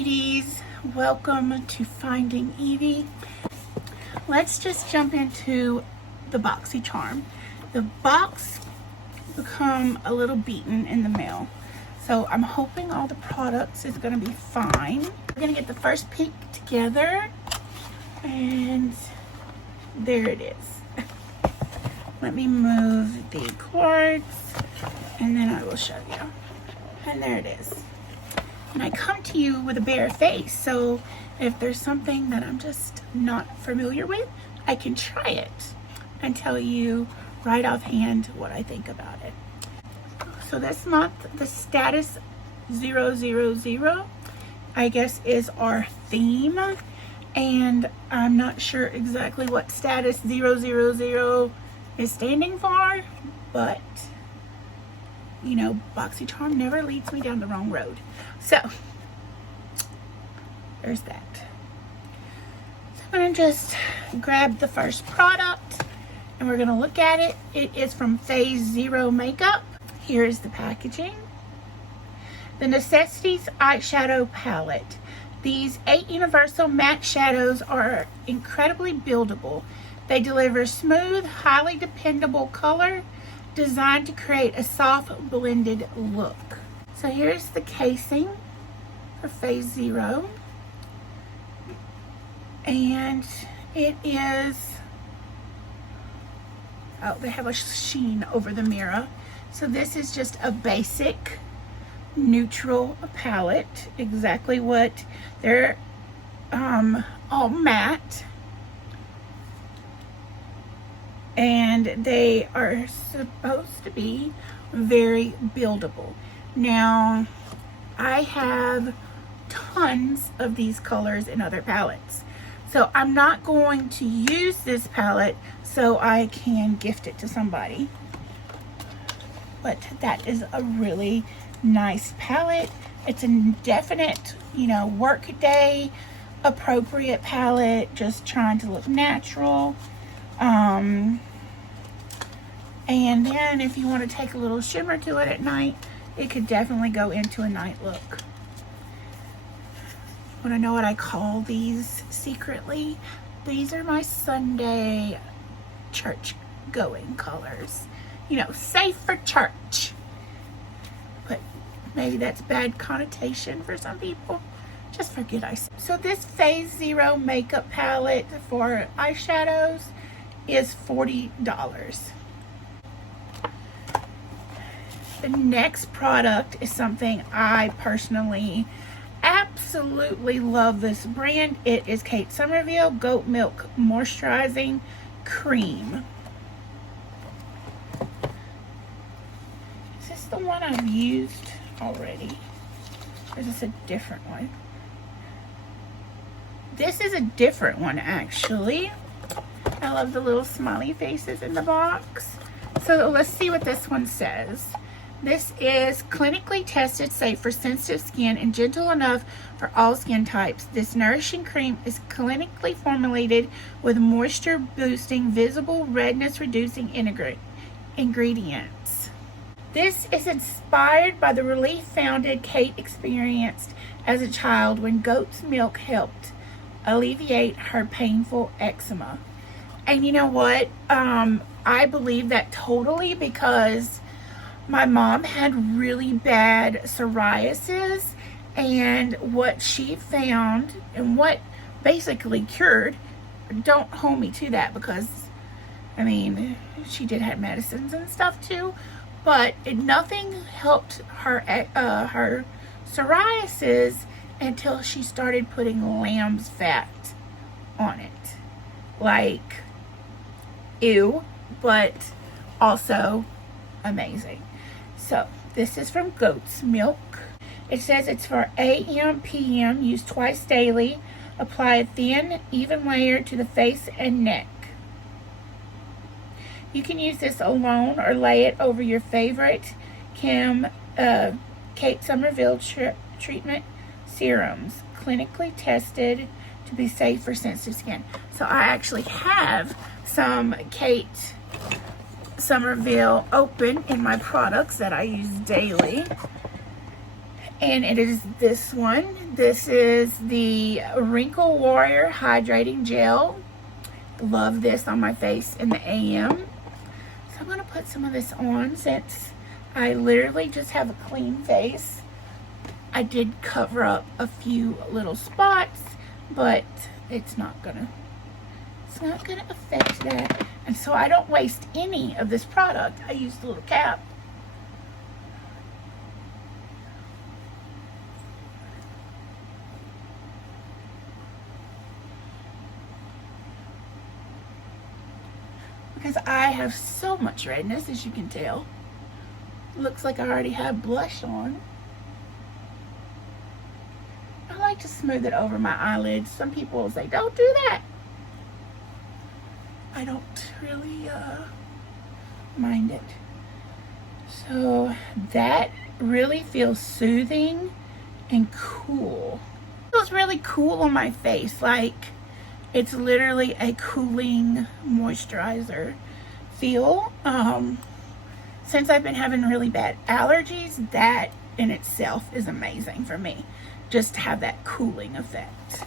sweeties, welcome to Finding Evie. Let's just jump into the BoxyCharm. The box become a little beaten in the mail, so I'm hoping all the products is going to be fine. We're going to get the first peek together, and there it is. Let me move the cords and then I will show you. And there it is. And I come to you with a bare face, so if there's something that I'm just not familiar with, I can try it and tell you right offhand what I think about it. So this month, the status 000, I guess, is our theme, and I'm not sure exactly what status 000 is standing for, but you know, BoxyCharm never leads me down the wrong road. So there's that. So I'm gonna just grab the first product and we're gonna look at it. It is from Phase Zero Makeup. Here is the packaging. The Necessities Eyeshadow Palette. These 8 universal matte shadows are incredibly buildable. They deliver smooth, highly dependable color designed to create a soft blended look. So here's the casing for Phase Zero. And it is, oh, they have a sheen over the mirror. So this is just a basic neutral palette, exactly what they're all matte, and they are supposed to be very buildable. Now I have tons of these colors in other palettes, so I'm not going to use this palette so I can gift it to somebody, but that is a really nice palette. It's a definite, you know, work day appropriate palette, just trying to look natural. And then if you want to take a little shimmer to it at night, it could definitely go into a night look. Want to know what I call these secretly? These are my Sunday church going colors. You know, safe for church. But maybe that's bad connotation for some people. Just forget I said. So this Phase Zero makeup palette for eyeshadows is $40. The next product is something I personally absolutely love. This brand. It is Kate Somerville Goat Milk Moisturizing Cream. Is this the one I've used already? Or is this a different one? This is a different one, actually. I love the little smiley faces in the box. So let's see what this one says. This is clinically tested, safe for sensitive skin, and gentle enough for all skin types. This nourishing cream is clinically formulated with moisture boosting, visible redness reducing ingredients. This is inspired by the relief founded Kate experienced as a child when goat's milk helped alleviate her painful eczema. And you know what? I believe that totally, because my mom had really bad psoriasis, and what she found and what basically cured, don't hold me to that, because I mean, she did have medicines and stuff too, but nothing helped her her psoriasis until she started putting lamb's fat on it. Like, ew, but also amazing. So this is from Goat's Milk. It says it's for AM, PM, used twice daily. Apply a thin, even layer to the face and neck. You can use this alone or lay it over your favorite Kate Somerville treatment serums, clinically tested to be safe for sensitive skin. So I actually have some Kate Somerville open in my products that I use daily, And it is this one. This is the Wrinkle Warrior Hydrating Gel. Love this on my face in the AM. So I'm going to put some of this on since I literally just have a clean face. I did cover up a few little spots, but it's not gonna affect that. And so I don't waste any of this product. I use the little cap. Because I have so much redness, as you can tell. Looks like I already have blush on. I like to smooth it over my eyelids. Some people will say, don't do that. I don't really mind it. So that really feels soothing and cool. It feels really cool on my face. Like it's literally a cooling moisturizer feel. Since I've been having really bad allergies, that in itself is amazing for me. Just to have that cooling effect.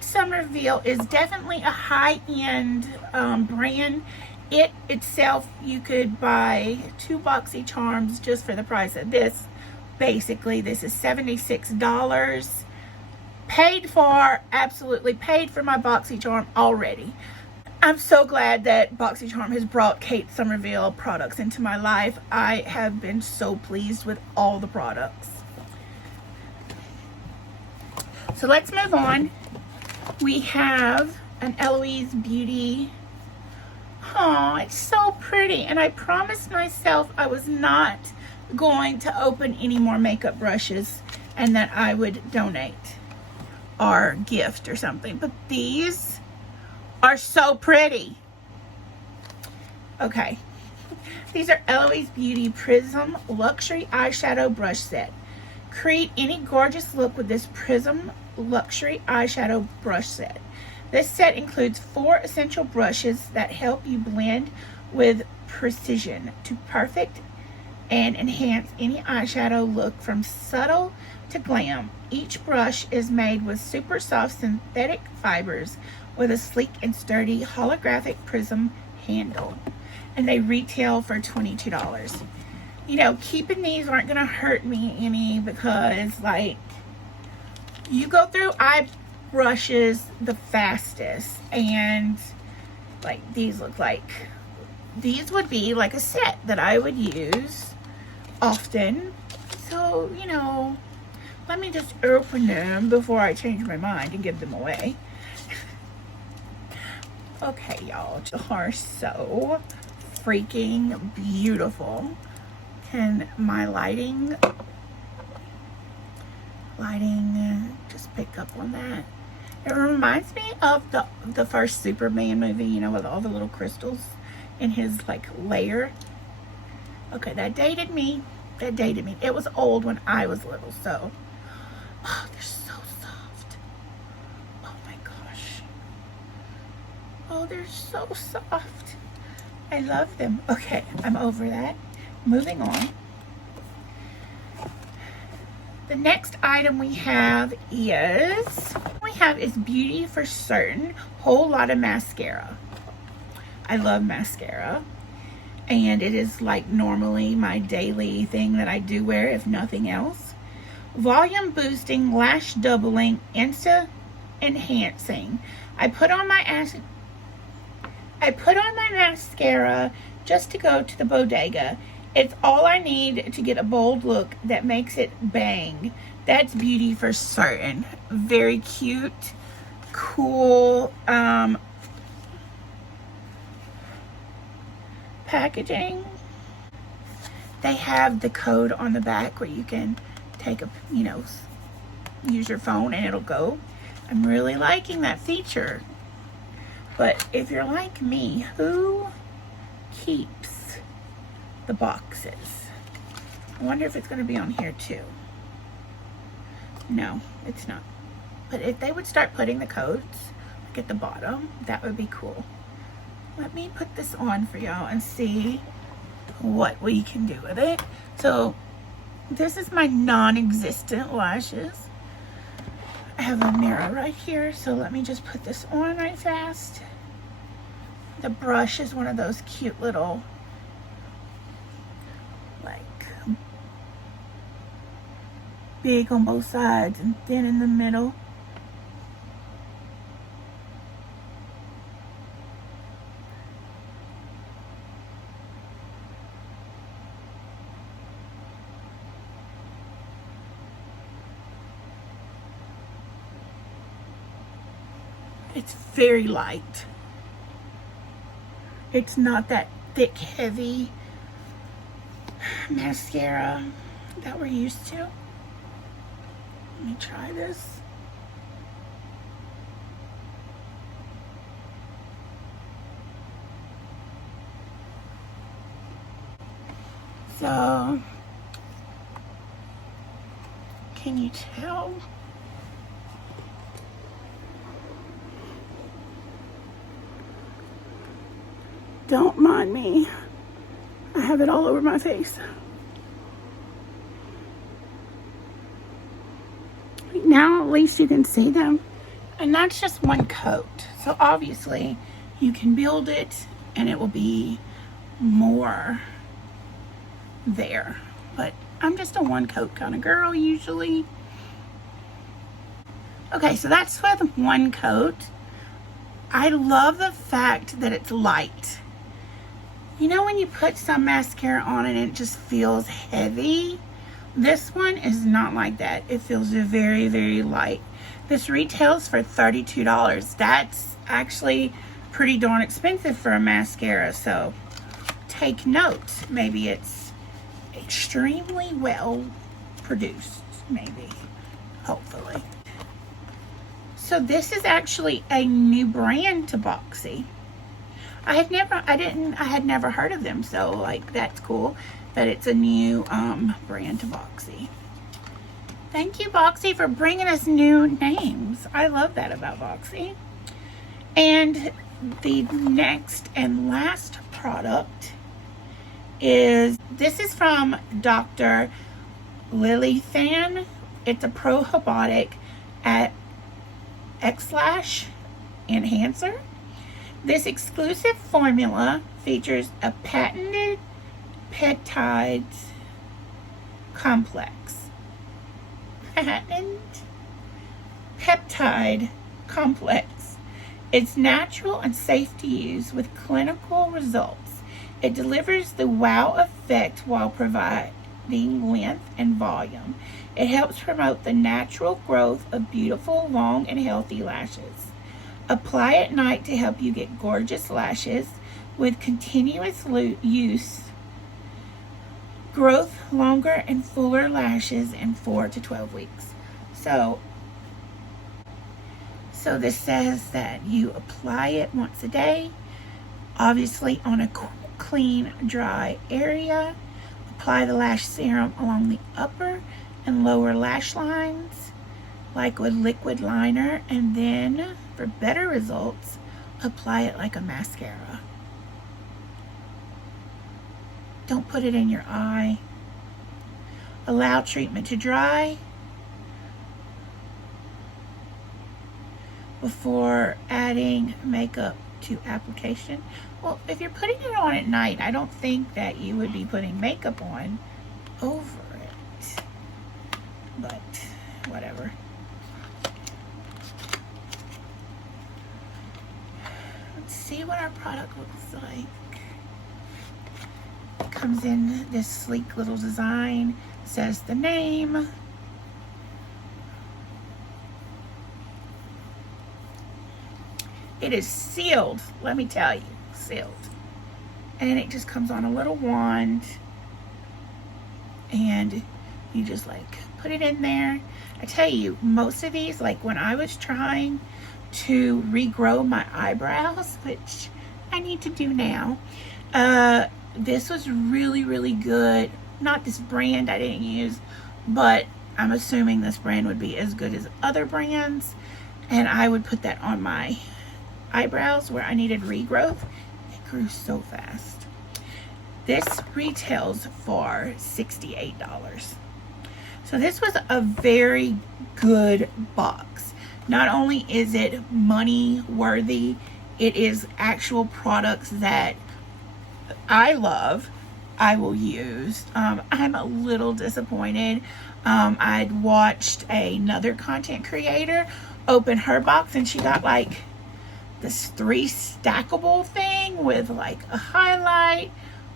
Somerville is definitely a high-end brand. It itself, you could buy 2 BoxyCharms just for the price of this. Basically, this is $76. Paid for, absolutely paid for my BoxyCharm already. I'm so glad that BoxyCharm has brought Kate Somerville products into my life. I have been so pleased with all the products. So let's move on. We have an Eloise Beauty. Oh, it's so pretty. And I promised myself I was not going to open any more makeup brushes and that I would donate or gift or something. But these are so pretty. Okay. These are Eloise Beauty Prism Luxury Eyeshadow Brush Set. Create any gorgeous look with this Prism Luxury Eyeshadow Brush Set. This set includes 4 essential brushes that help you blend with precision to perfect and enhance any eyeshadow look from subtle to glam. Each brush is made with super soft synthetic fibers with a sleek and sturdy holographic prism handle. And they retail for $22. You know, keeping these aren't going to hurt me any because, like, you go through eye brushes the fastest. And, like, these look like, these would be like a set that I would use often. So, you know, let me just open them before I change my mind and give them away. Okay, y'all, are so freaking beautiful. Can my lighting just pick up on that? It reminds me of the first Superman movie, you know, with all the little crystals in his like layer. Okay, that dated me. It was old when I was little, so oh, they're so soft. Oh my gosh. Oh, they're so soft. I love them. Okay, I'm over that. Moving on. The next item we have is Beauty for Certain Whole Lot of Mascara. I love mascara. And it is like normally my daily thing that I do wear, if nothing else. Volume boosting, lash doubling, insta enhancing. I put on my mascara just to go to the bodega. It's all I need to get a bold look that makes it bang. That's Beauty for Certain. Very cute, cool packaging. They have the code on the back where you can take a, you know, use your phone and it'll go. I'm really liking that feature. But if you're like me, who keeps the boxes? I wonder if it's going to be on here too. No, it's not. But if they would start putting the codes like at the bottom, that would be cool. Let me put this on for y'all and see what we can do with it. So This is my non-existent lashes. I have a mirror right here, so let me just put this on right fast. The brush is one of those cute little, like, big on both sides and thin in the middle. It's very light. It's not that thick, heavy mascara that we're used to. Let me try this. So, can you tell? Don't mind me. I have it all over my face. Now at least you can see them. And that's just one coat. So obviously you can build it and it will be more there. But I'm just a one coat kind of girl usually. Okay, so that's with one coat. I love the fact that it's light. You know when you put some mascara on and it just feels heavy? This one is not like that. It feels very, very light. This retails for $32. That's actually pretty darn expensive for a mascara, so take note. Maybe it's extremely well produced, maybe, hopefully. So this is actually a new brand to Boxy. I had never heard of them, so like that's cool that it's a new brand to Boxy. Thank you, Boxy, for bringing us new names. I love that about Boxy. And the next and last product is, this is from Dr. Lilithan. It's a probiotic at X-Lash enhancer. This exclusive formula features a patented peptide complex. Patented peptide complex. It's natural and safe to use with clinical results. It delivers the wow effect while providing length and volume. It helps promote the natural growth of beautiful, long, and healthy lashes. Apply at night to help you get gorgeous lashes with continuous use. Growth longer and fuller lashes in 4 to 12 weeks. So this says that you apply it once a day, obviously on a clean, dry area. Apply the lash serum along the upper and lower lash lines, like with liquid liner, and then for better results, apply it like a mascara. Don't put it in your eye. Allow treatment to dry before adding makeup to application. Well, if you're putting it on at night, I don't think that you would be putting makeup on over it, but whatever. Let's see what our product looks like. It comes in this sleek little design, says the name. It is sealed, let me tell you, sealed. And it just comes on a little wand, and you just like put it in there. I tell you, most of these, like when I was trying to regrow my eyebrows, which I need to do now, this was really, really good. Not this brand I didn't use, but I'm assuming this brand would be as good as other brands, and I would put that on my eyebrows where I needed regrowth. It grew so fast. This retails for $68. So this was a very good box. Not only is it money worthy, it is actual products that I love, I will use. I'm a little disappointed. I'd watched another content creator open her box and she got like this 3 stackable thing with like a highlight,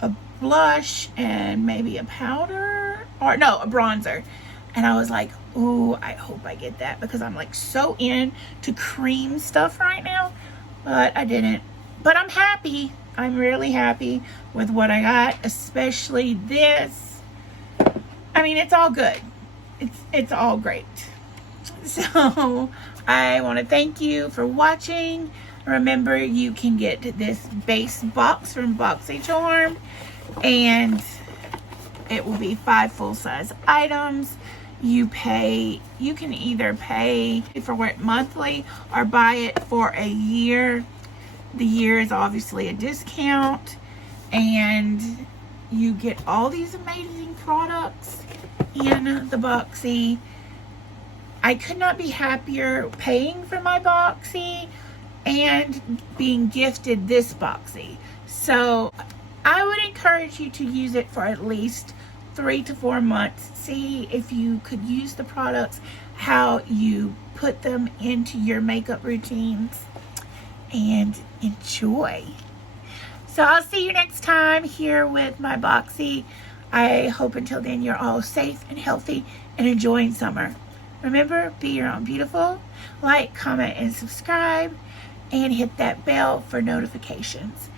a blush, and maybe a powder, or no, a bronzer. And I was like, ooh, I hope I get that, because I'm like so into cream stuff right now. But I didn't. But I'm happy. I'm really happy with what I got, especially this. I mean, it's all good. It's all great. So I want to thank you for watching. Remember, you can get this base box from BoxyCharm, and it will be 5 full-size items. You can either pay for it monthly or buy it for a year. The year is obviously a discount, and you get all these amazing products in the Boxy. I could not be happier paying for my Boxy and being gifted this Boxy. So I would encourage you to use it for at least 3 to 4 months. See if you could use the products, how you put them into your makeup routines, and enjoy. So I'll see you next time here with my Boxy. I hope until then you're all safe and healthy and enjoying summer. Remember, be your own beautiful. Like, comment, and subscribe, and hit that bell for notifications.